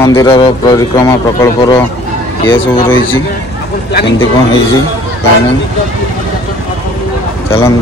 मंदिर परिक्रमा प्रकल्पर ये सब रही केमती कौन है प्लानिंग चलन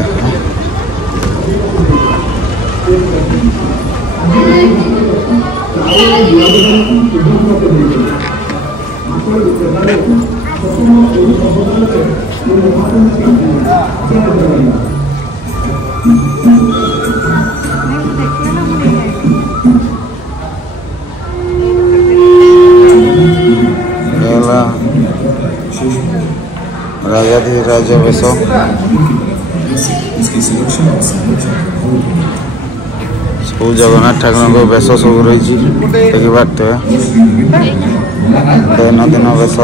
राजाधिराज बेश सब जगन्नाथ ठाकुर बेश सब रही देखी पारे दैन दिन बेश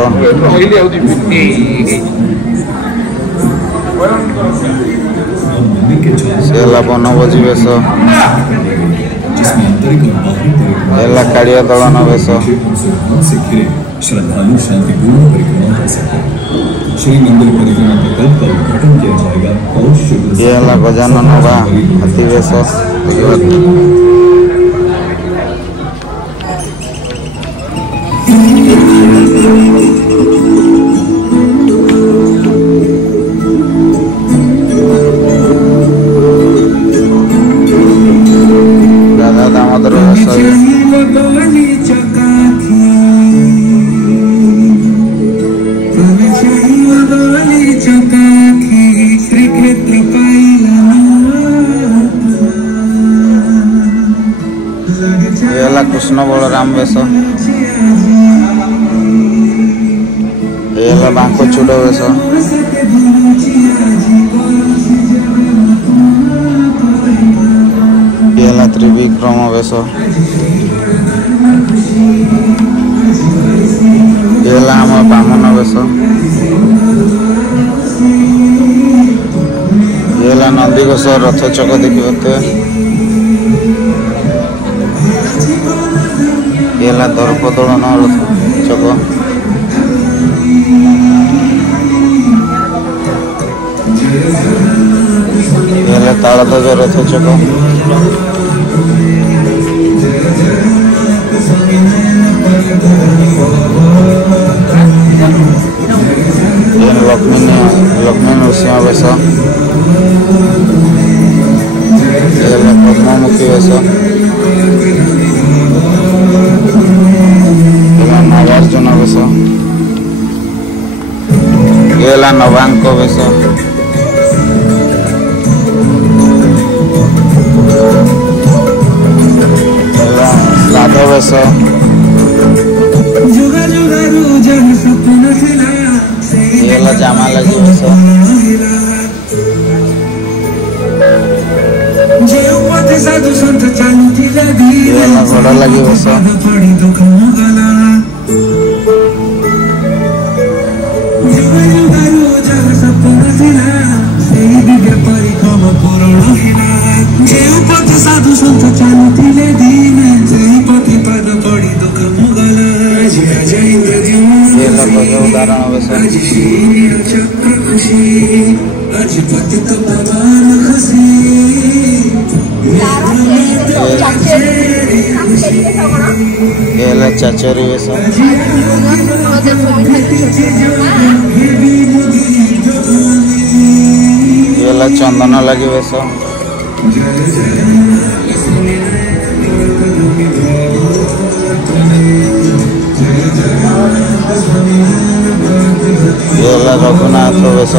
से बनभोजी बेश काड़िया दलन बेश श्रद्धालु शांतिपूर्ण परिक्रमा कर सकते हैं। श्री मंदिर परिक्रमा प्रकल्प का उद्घाटन किया जाएगा और ये गजानन बा हाथी बेश राधा दामोदर कृष्ण बलराम बेश ये बांको चूड़ बेश ये त्रिविक्रम बेश ये बामन बेश ये नंदीघोष रथ चक देखिए ये दर्पदलन रथ चक ये तालध्वज रथ चक लक्ष्मी नृसिंह बेश पद्ममुखी बेश नागार्जुन बेश ये नवांक बेश श्राद्ध बेश ये जामा लगी बेश घोड़ा लगी बेश साधु संत चालुले दीने पद पड़ी दुख मुगला उदाहरण चक्र खुशी आज पति तो खुशी चचरी बेश ये चंदन लगी बेश ये रघुनाथ बेश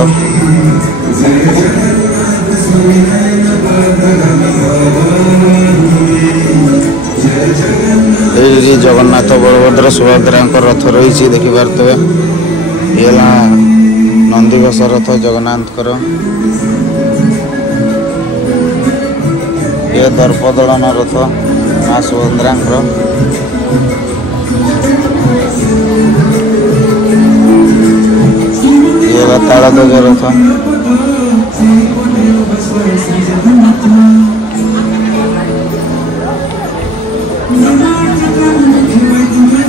ये जगन्नाथ बलभद्र सुभद्रा रथ रही देखी पारे ये नंदीघोष रथ जगन्नाथ ये दर्पदलन रथ माँ सुभद्रा ये तालध्वज रथ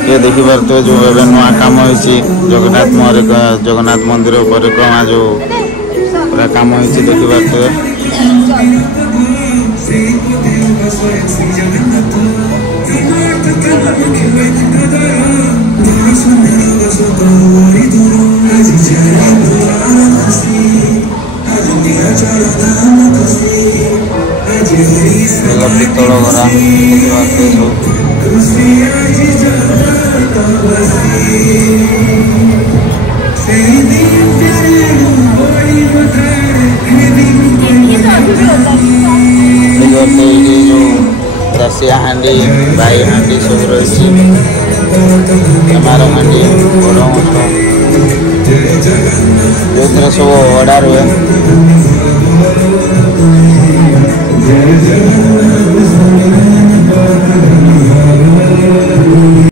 ये देखी पारे जो नुआ कम हो जगन्नाथ मंदिर परिक्रमा जो पूरा कम हो देखी पारे ପିତ୍ତଳ ଗରା जो रसिया हांडी बाई हांडी सब रही एमार हांडी बड़ जो सब ऑर्डर हुए